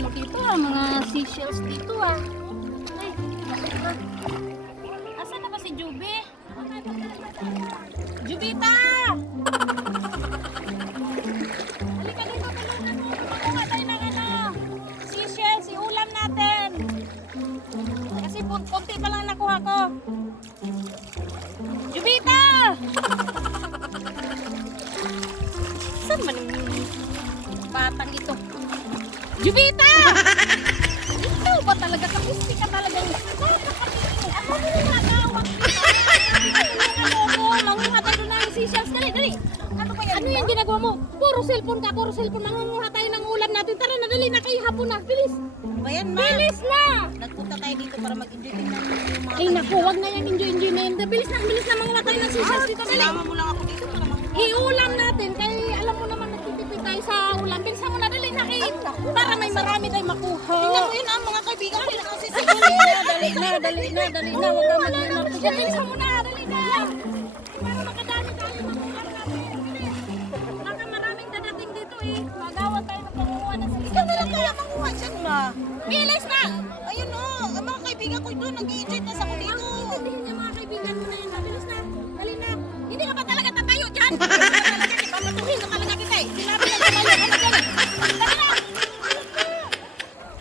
ano dito mga seashells dito Ay, asan na ba si Juby? Jubita! Halika dito, tulungan mo. Makuha tayo ng seashells, iulam natin. Kasi konti pa lang nakuha ko. Jubita! Saan man yung batang ito? Jubita! Ikaw ba talaga? Kapisti ka talaga. Ako mo yung nagawag dito. Manguha tayo ng seashells. Dali, dali. Ano yung ginagawa mo? Puro cellphone ka, puro cellphone. Mangunguha tayo ng ulam natin. Tara na, dali na kayo. Hapon na. Bilis. Bayan ma. Bilis na! Nagpunta tayo dito para mag-enjoy din namin yung mga Ay naku, wag na yan. Enjoy na yan. Bilis na manguha tayo ng seashells dito. Dali. Sama mo lang ako dito para manguha. Iulam natin. Kaya alam mo naman nagtitipid tayo sa ulam. Bilisan mo na, dali na kayo. Para may marami tayong makuha. Tingnan mo yun mga kaibigan ko kasi sa Dali na. Huwag ka mag-inap. Bilisan mo na, dali na. Para makadami tayo makuha natin. Baka maraming dadating dito eh. Magawan tayo ng panguha ng seashells. Ikaw na lang kaya manguha dyan ma. Bilis na! Ayun o, ang mga kaibigan ko doon nag-i-enjoy na sa ako dito. Intindihin niya mga kaibigan mo na yun. Bilis na. Dali na. Hindi ka pa talaga tatayo dyan. Papatuhin ka talaga kita eh. Sinabi na tayo. Ano dyan? Dali na.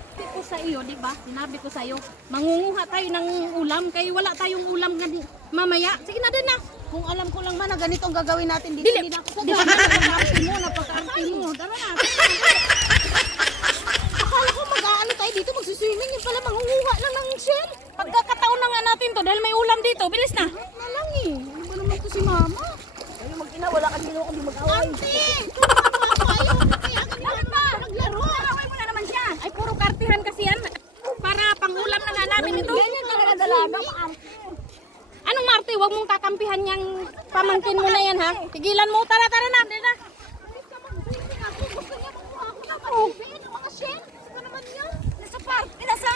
Sinabi ko sa iyo, di ba? Sinabi ko sa iyo, mangunguha tayo ng ulam. Kaya wala tayong ulam mamaya. Sige na din na. Kung alam ko lang man na ganito ang gagawin natin dito, Dili. hindi na ako Di ba? Napaka-arte mo. Napaka-arte mo. Tara na. Akala ko mag-aano tayo dito, magsiswimming, yun pala mangunguha lang ng shell. Pagkakataon na nga natin to dahil may ulam dito. Bilis na. Na lang eh, ano ba naman to si mama? Ayun mag-ina, wala kang ginawa kundi mag-away. Ate! Bakit ba? Naglaro. Away mo na naman siya. Ay, puro kartihan kasi yan. Para pangulam na nga namin ito. Ganyan talaga dalaga, maarte. Anong Marte? Huwag mong kakampihan yung pamangkin mo na yan ha. Tigilan mo. Tara, tara na. Dali na. Gusto niya makuha ako ng mga shell. Ano naman yan? Nasa park, nasa